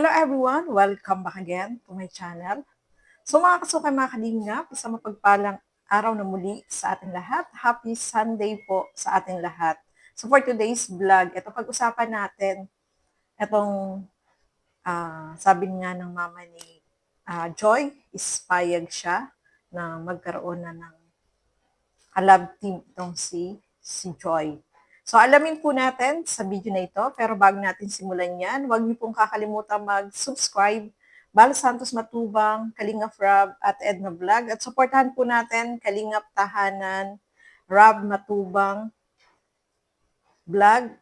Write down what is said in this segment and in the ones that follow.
Hello everyone! Welcome back again to my channel. So mga kasukay mga kalingap, isang mapagpalang araw na muli sa ating lahat. Happy Sunday po sa ating lahat. So for today's vlog, ito pag-usapan natin itong sabi nga ng mama ni Joy, is payag siya na magkaroon na ng kalab team itong si Joy. So alamin po natin sa video na ito, pero bago natin simulan yan, huwag niyo pong kakalimutan mag-subscribe, Bal Santos Matubang, Kalingap Rob at Edna Vlog, at supportahan po natin Kalingap Tahanan, Rob Matubang Vlog.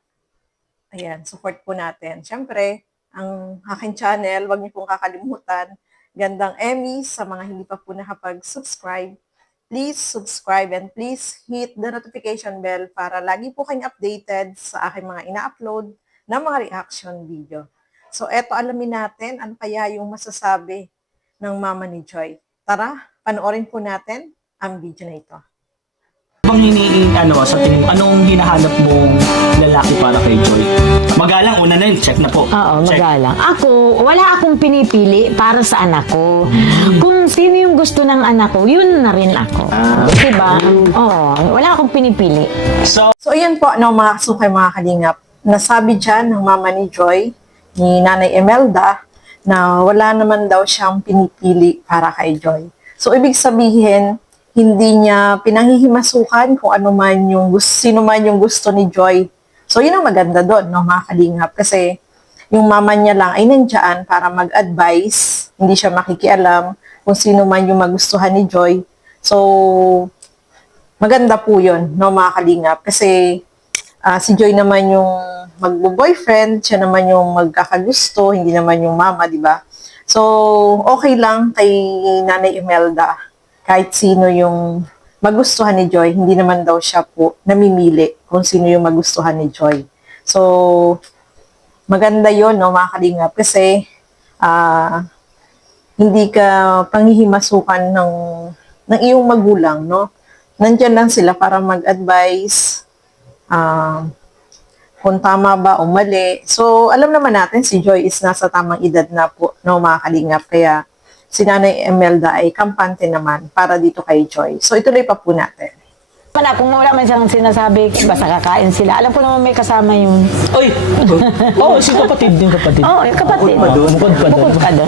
Ayan, support po natin. Siyempre, ang aking channel, huwag niyo pong kakalimutan, Gandang Emmy, sa mga hindi pa po nakapag-subscribe, please subscribe and please hit the notification bell para lagi po kayong updated sa aking mga ina-upload na mga reaction video. So eto, alamin natin ano kaya yung masasabi ng mama ni Joy. Tara, panoorin po natin ang video na ito. Bang sa tingin mo, anong hinahanap mong lalaki para kay Joy? Magalang, una na yun, check na po. Oo, Check. magalang. Ako, wala akong pinipili para sa anak ko. Kung sino yung gusto ng anak ko, yun na rin ako. Diba? Oo, wala akong pinipili. So, So, ayan po, mga kasukay, mga kalingap. Nasabi dyan ng mama ni Joy, ni Nanay Emelda, na wala naman daw siyang pinipili para kay Joy. So, ibig sabihin, hindi niya pinanghihimasukan kung ano man yung sino man yung gusto ni Joy. So, yun ang maganda doon, mga kalingap. Kasi, yung mama niya lang ay nandiyan para mag-advise, hindi siya makikialam kung sino man yung magustuhan ni Joy. So, maganda po yun, mga kalingap. Kasi, si Joy naman yung magbo-boyfriend, siya naman yung magkakagusto, hindi naman yung mama, di ba? So, okay lang kay Nanay Imelda, kahit sino yung magustuhan ni Joy, hindi naman daw siya po namimili kung sino yung magustuhan ni Joy. So, maganda yon, mga kalingap, kasi hindi ka panghihimasukan ng iyong magulang, no? Nandiyan lang sila para mag-advise, kung tama ba o mali. So, alam naman natin si Joy is nasa tamang edad na po, no, mga kalingap. Kaya, si Nanay Emelda ay kampante naman para dito kay Joy. So, ituloy pa po natin. Kung wala man siyang sinasabi, basta kakain sila. Alam ko naman may kasama yung... oy! Si kapatid din, kapatid. Oo, kapatid. Bukod pa doon. Bukod ka doon.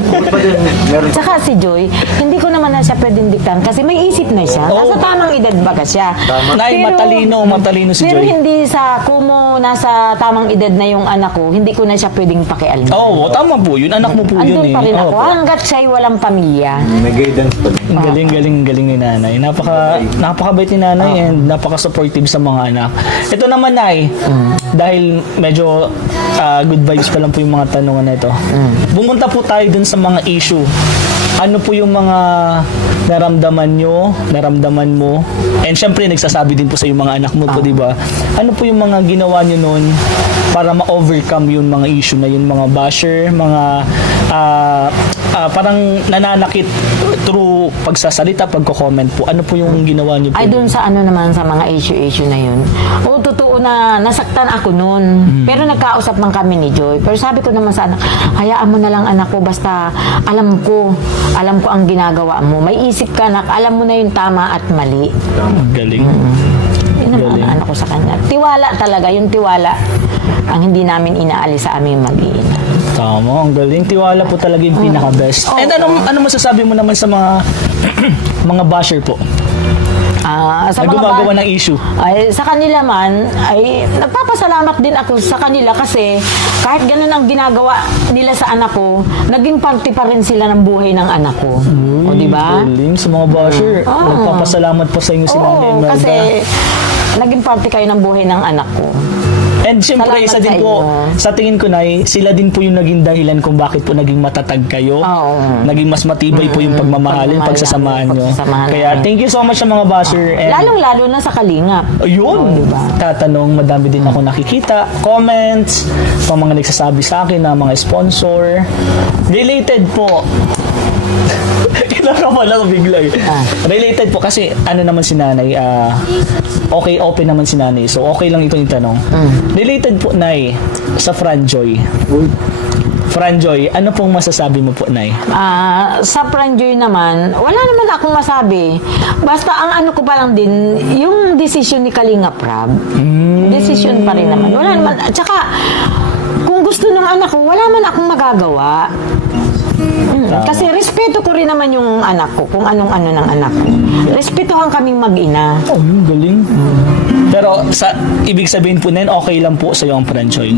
Saka si Joy, hindi ko naman na siya pwedeng diktan kasi may isip na siya. Nasa tamang edad baga siya. Nay, matalino si pero Joy. hindi sa kumo nasa tamang edad na yung anak ko, hindi ko na siya pwedeng pakialam. Tama po yun. Anak mo po yun Andun eh. pa rin ako, Opo. hanggat siya'y walang pamilya. May guidance pa din. Galing ni nanay. Napakabait ni nanay and napaka-supportive sa mga anak. Ito naman, Nay, dahil medyo good vibes pa lang po yung mga tanungan na ito. Bumunta po tayo dun sa mga issue. Ano po yung mga naramdaman mo, and syempre nagsasabi din po sa yung mga anak mo po, di ba? Ano po yung mga ginawa niyo noon para ma-overcome yung mga issue na yun, mga basher, mga parang nananakit through pagsasalita, pagko-comment po. Ano po yung ginawa niyo po? Ay, doon sa ano naman, sa mga issue na yun. Oo, totoo na nasaktan ako noon. Pero nagkausap man kami ni Joy. Pero sabi ko naman sa anak, hayaan mo na lang anak ko, basta alam ko ang ginagawa mo. May isip ka na, alam mo na yung tama at mali. Galing. Yun naman ang ano ko sa kanya. Tiwala talaga, yung tiwala ang hindi namin inaalis sa aming mag-iina. Tama, ang galing. Tiwala po talaga yung pinaka-best. And ano masasabi mo naman sa mga mga basher po? Sa Na mga gumagawa ng issue. Ay, sa kanila man, ay nagpapasalamat din ako sa kanila kasi kahit ganun ang ginagawa nila sa anak ko, naging parte pa rin sila ng buhay ng anak ko. O, di ba? Galing sa mga basher. Nagpapasalamat po sa inyo si Nanay Oo, Imelda. kasi naging parte kayo ng buhay ng anak ko. And siyempre, Salamat isa din sa po, inyo. sa tingin ko na, sila din po yung naging dahilan kung bakit po naging matatag kayo. Oo. Naging mas matibay po yung pagmamahalin, pagsasamahan nyo. Kaya, thank you so much sa mga basher. And, Lalong-lalo na sa Kalingap. ayun, Oo, diba? tatanong, madami din ako nakikita, comments, pang mga nagsasabi sa akin na mga sponsor. Related po. Kinakabahan ako bigla eh. Related po kasi ano naman si nanay, okay, open naman si nanay. So okay lang ito yung tanong. Related po, Nay, sa Franjoy. Franjoy, ano pong masasabi mo po, Nay? Sa Pranjoy naman, wala naman akong masabi. Basta ang ano ko pa lang din, yung decision ni Kalinga Prab. Decision pa rin naman. Wala naman. At saka, kung gusto ng anak ko, wala man akong magagawa. Kasi respeto ko rin naman yung anak ko, kung anong-ano ng anak ko. Respetuhan kaming mag-ina. Oh, galing. Pero ibig sabihin po na yun, okay lang po sa iyo ang Franjoy.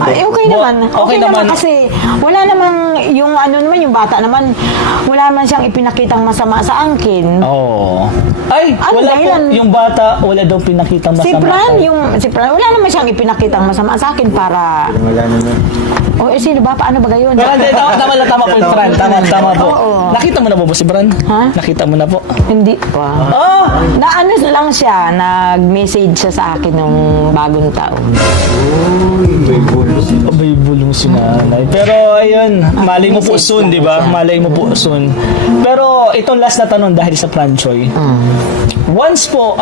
Ay, okay naman. Okay naman kasi wala namang yung ano naman, yung bata naman, wala naman siyang ipinakitang masama sa akin. Oo. Ay, Ano wala dahilan? po. Yung bata, wala daw pinakitang masama. Si Fran, wala naman siyang ipinakitang masama sa akin para... Wala naman. O, sino ba? Paano ba gayon? Pero hindi, tama po yung Fran. Tama po. Oo. Nakita mo na po si Fran? Ha? Nakita mo na po. Hindi pa. Oh! Naano lang siya, nag-message siya sa akin nung bagong taon. May bonus. Abay, bulong si nanay. Pero ayun, malay mo po soon, di ba? Malay mo po soon. Pero itong last na tanong dahil sa Franjoy. Once po,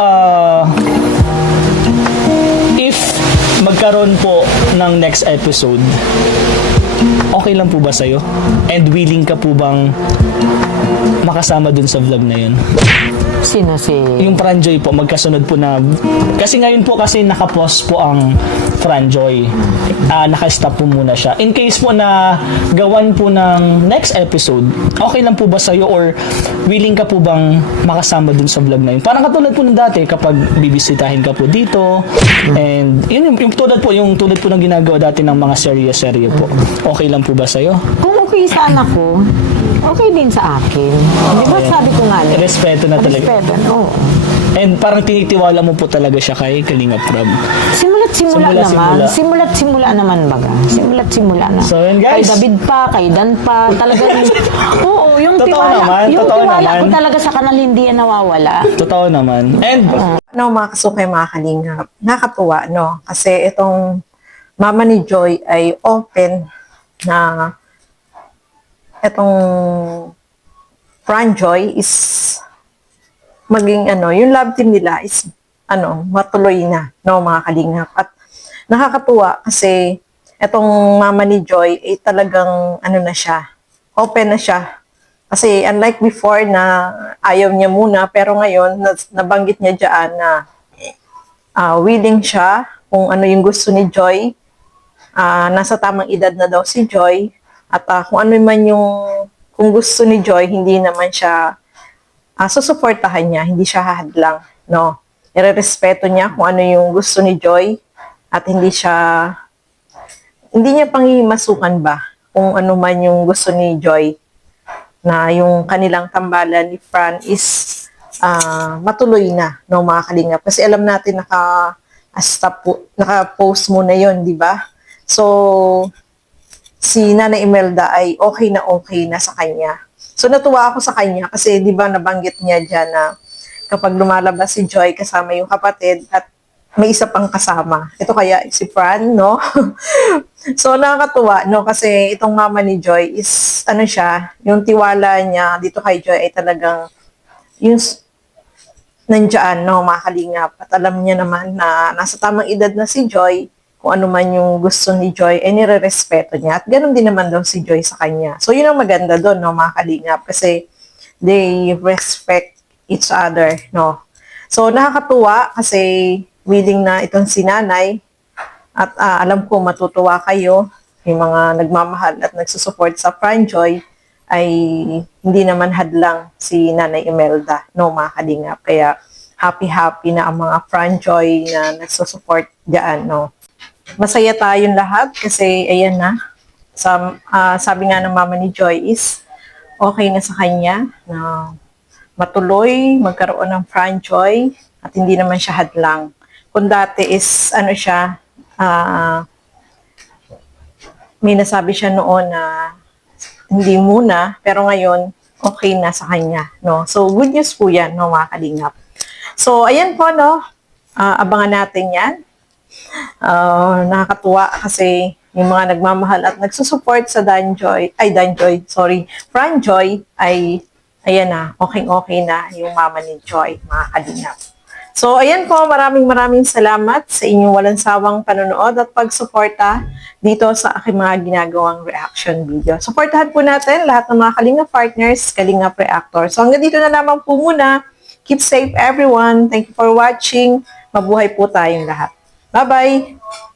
if magkaroon po ng next episode, okay lang po ba sa'yo? And willing ka po bang makasama dun sa vlog na yun? Sino si... Yung Franjoy po, magkasunod po na... Kasi ngayon po kasi nakapost po ang Franjoy. Naka-stop po muna siya. In case po na gawan po ng next episode, okay lang po ba sa'yo or willing ka po bang makasama dun sa vlog na yun? Parang katulad po ng dati kapag bibisitahin ka po dito and yun yung tulad po ng ginagawa dati ng mga serye po. Okay lang po ba sa'yo? Kung okay sa anak ko, okay din sa akin. Di ba sabi ko nga? Respeto na talaga. Respeto, oo. And parang tinitiwala mo po talaga siya kay Kalinga Prab. Simula naman. Simula naman baga. Simula na. So, yun, guys. Kay David pa, kay Dan pa, talagang oo, yung Totoo tiwala. naman, Yung totoo tiwala naman. ko talaga sa kanal hindi yan nawawala. Totoo naman. And Ano mga kasukay, mga kalingap, nakatuwa, no? Kasi itong mama ni Joy ay open na itong Franjoy is maging yung love team nila is matuloy na, no, mga kalingap. At nakakatuwa kasi itong mama ni Joy ay talagang na siya, open na siya. Kasi unlike before na ayaw niya muna, pero ngayon nabanggit niya diyan na willing siya kung ano yung gusto ni Joy. Nasa tamang edad na daw si Joy. At kung ano man kung gusto ni Joy, hindi naman siya susuportahan niya, hindi siya hahadlang, no. Irerespeto niya kung ano yung gusto ni Joy at hindi niya pangimasukan ba kung ano man yung gusto ni Joy, na yung kanilang tambalan ni Fran is matuloy na, no, mga kalingap. Kasi alam natin naka-post muna yon, di ba? So, si Nanay Imelda ay okay na sa kanya. So, natuwa ako sa kanya kasi di ba nabanggit niya dyan na kapag lumalabas si Joy kasama yung kapatid at may isa pang kasama. Ito kaya si Fran, no? So, nakakatuwa, no? Kasi itong mama ni Joy is, yung tiwala niya dito kay Joy ay talagang yung nandiyan, no, mga kalingap. At alam niya naman na nasa tamang edad na si Joy, kung ano man yung gusto ni Joy, nire-respeto niya. At ganun din naman daw si Joy sa kanya. So, yun ang maganda doon, no, mga kalingap. Kasi they respect each other, no. So, nakakatuwa kasi willing na itong si Nanay. At alam ko matutuwa kayo, yung mga nagmamahal at nagsusupport sa Franjoy, ay hindi naman hadlang si Nanay Imelda, no, mga kalingap. Kaya happy-happy na ang mga Franjoy na nagsusupport diyan, no. Masaya tayong lahat kasi ayan na. Sabi nga ng mama ni Joy is okay na sa kanya na matuloy magkaroon ng Franjoy at hindi naman siya hadlang. Kung dati is may nasabi siya noon na hindi muna, pero ngayon okay na sa kanya, no. So good news po 'yan, no, mga kalingap. So ayan po, no. Abangan natin 'yan. Nakakatuwa kasi yung mga nagmamahal at nagsusupport sa Franjoy ay ayan na, okay na yung mama ni Joy, mga kalingap. So, ayan po, maraming salamat sa inyong walang sawang panonood at pagsuporta dito sa aking mga ginagawang reaction video. Suportahan po natin lahat ng mga Kalinga partners, Kalinga Reactor. So, hanggang dito na lamang po muna. Keep safe everyone. Thank you for watching. Mabuhay po tayong lahat. Bye-bye!